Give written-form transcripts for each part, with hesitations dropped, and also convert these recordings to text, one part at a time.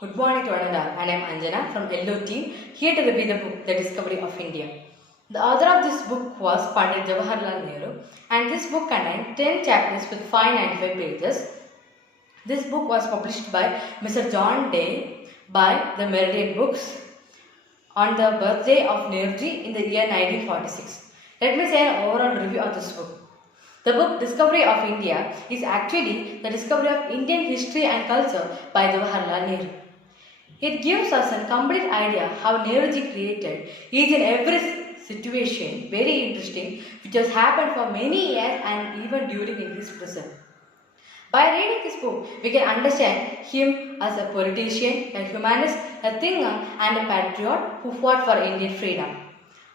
Good morning to Ananda, and I am Anjana from Yellow Team, here to review the book The Discovery of India. The author of this book was Pandit Jawaharlal Nehru, and this book contained 10 chapters with 595 pages. This book was published by Mr. John Day by the Meridian Books on the birthday of Nehruji in the year 1946. Let me say an overall review of this book. The book Discovery of India is actually the discovery of Indian history and culture by Jawaharlal Nehru. It gives us a complete idea how Nehruji created each and every situation, very interesting, which has happened for many years and even during his prison. By reading this book, we can understand him as a politician, a humanist, a thinker and a patriot who fought for Indian freedom.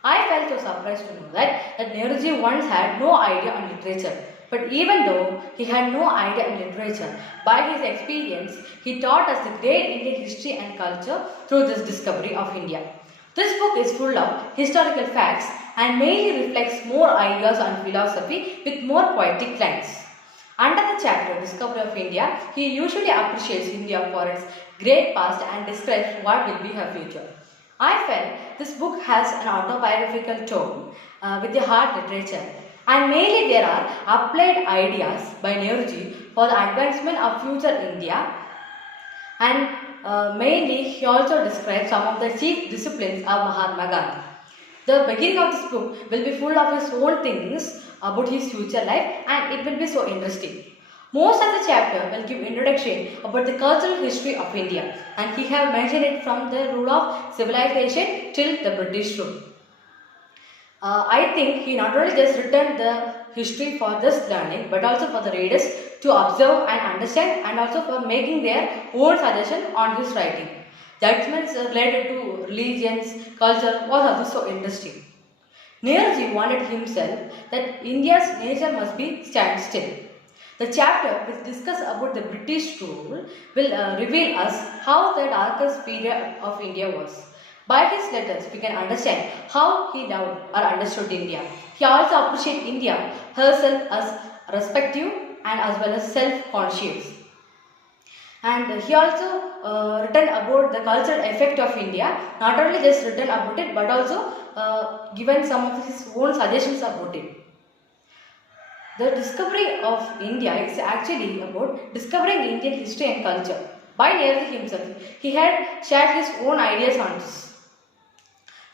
I felt so surprised to know that Nehruji once had no idea on literature. But even though he had no idea in literature, by his experience, he taught us the great Indian history and culture through this discovery of India. This book is full of historical facts and mainly reflects more ideas on philosophy with more poetic lines. Under the chapter Discovery of India, he usually appreciates India for its great past and describes what will be her future. I felt this book has an autobiographical tone with a hard literature, and mainly there are applied ideas by Nehruji for the advancement of future India, and mainly he also describes some of the chief disciplines of Mahatma Gandhi. The beginning of this book will be full of his own things about his future life, and it will be so interesting. Most of the chapter will give introduction about the cultural history of India, and he have mentioned it from the rule of civilization till the British rule. I think he not only just written the history for this learning, but also for the readers to observe and understand, and also for making their own suggestion on his writing. Judgments related to religions, culture was also so interesting. Nehruji wanted himself that India's nature must be stand still. The chapter which discuss about the British rule will reveal us how the darkest period of India was. By his letters, we can understand how he loved or understood India. He also appreciated India herself as respective and as well as self-conscious. And he also written about the cultural effect of India, not only just written about it, but also given some of his own suggestions about it. The discovery of India is actually about discovering Indian history and culture. By Nehru himself, he had shared his own ideas on this.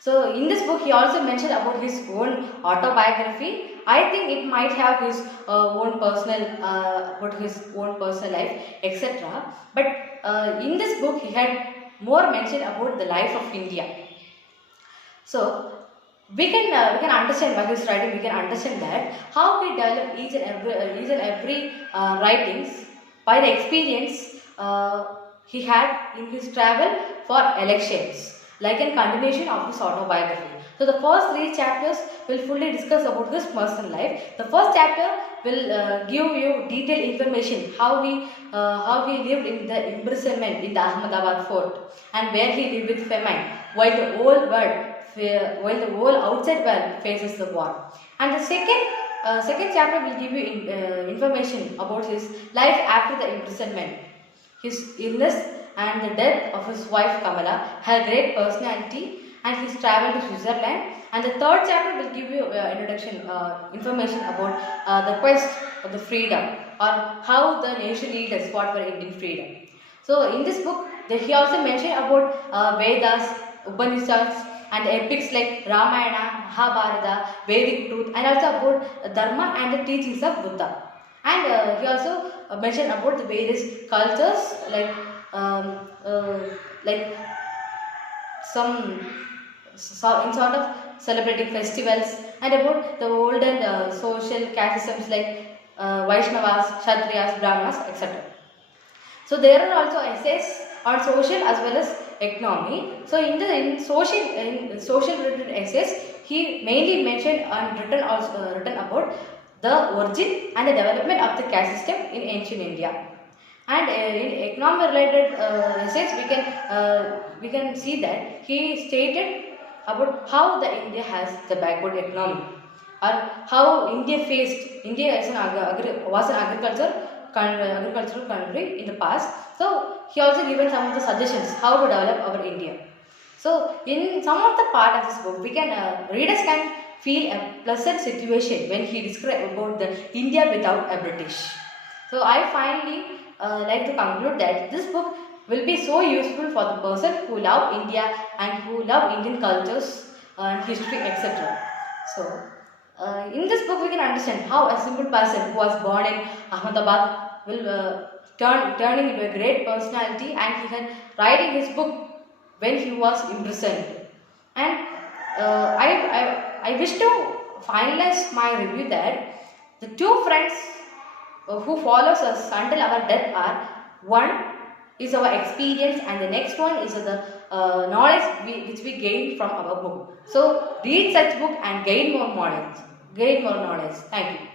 So in this book, he also mentioned about his own autobiography. I think it might have his own personal, about his own personal life, etc. But in this book, he had more mention about the life of India. So we can understand by his writing. We can understand that how he developed each and every writings by the experience he had in his travel for elections, like a continuation of his autobiography. So the first 3 chapters will fully discuss about his personal life. The first chapter will give you detailed information how he lived in the imprisonment in the Ahmedabad fort, and where he lived with famine while the whole outside world faces the war. And the second chapter will give you information about his life after the imprisonment, his illness and the death of his wife Kamala, her great personality, and his travel to Switzerland. And the third chapter will give you information about the quest of the freedom, or how the nation leaders fought for Indian freedom. So in this book, he also mentioned about Vedas, Upanishads, and epics like Ramayana, Mahabharata, Vedic truth, and also about Dharma and the teachings of Buddha. And he also mentioned about the various cultures, like some in sort of celebrating festivals, and about the olden social caste systems like Vaishnavas, Kshatriyas, Brahmanas, etc. So there are also essays on social as well as economy. So in social related essays, he mainly mentioned and written about the origin and the development of the caste system in ancient India. And in economy related essays, we can see that he stated about how the India has the backward economy, or how India as was an agricultural country in the past. So he also given some of the suggestions how to develop our India. So in some of the part of this book, we can readers can feel a pleasant situation when he described about the India without a British. So I finally like to conclude that this book will be so useful for the person who love India and who love Indian cultures and history, etc. So in this book we can understand how a simple person who was born in Ahmedabad will turning into a great personality, and he can writing his book when he was imprisoned. And I wish to finalize my review that the two friends who follows us until our death are: one is our experience and the next one is the knowledge which we gain from our book. So read such book and gain more knowledge. Thank you.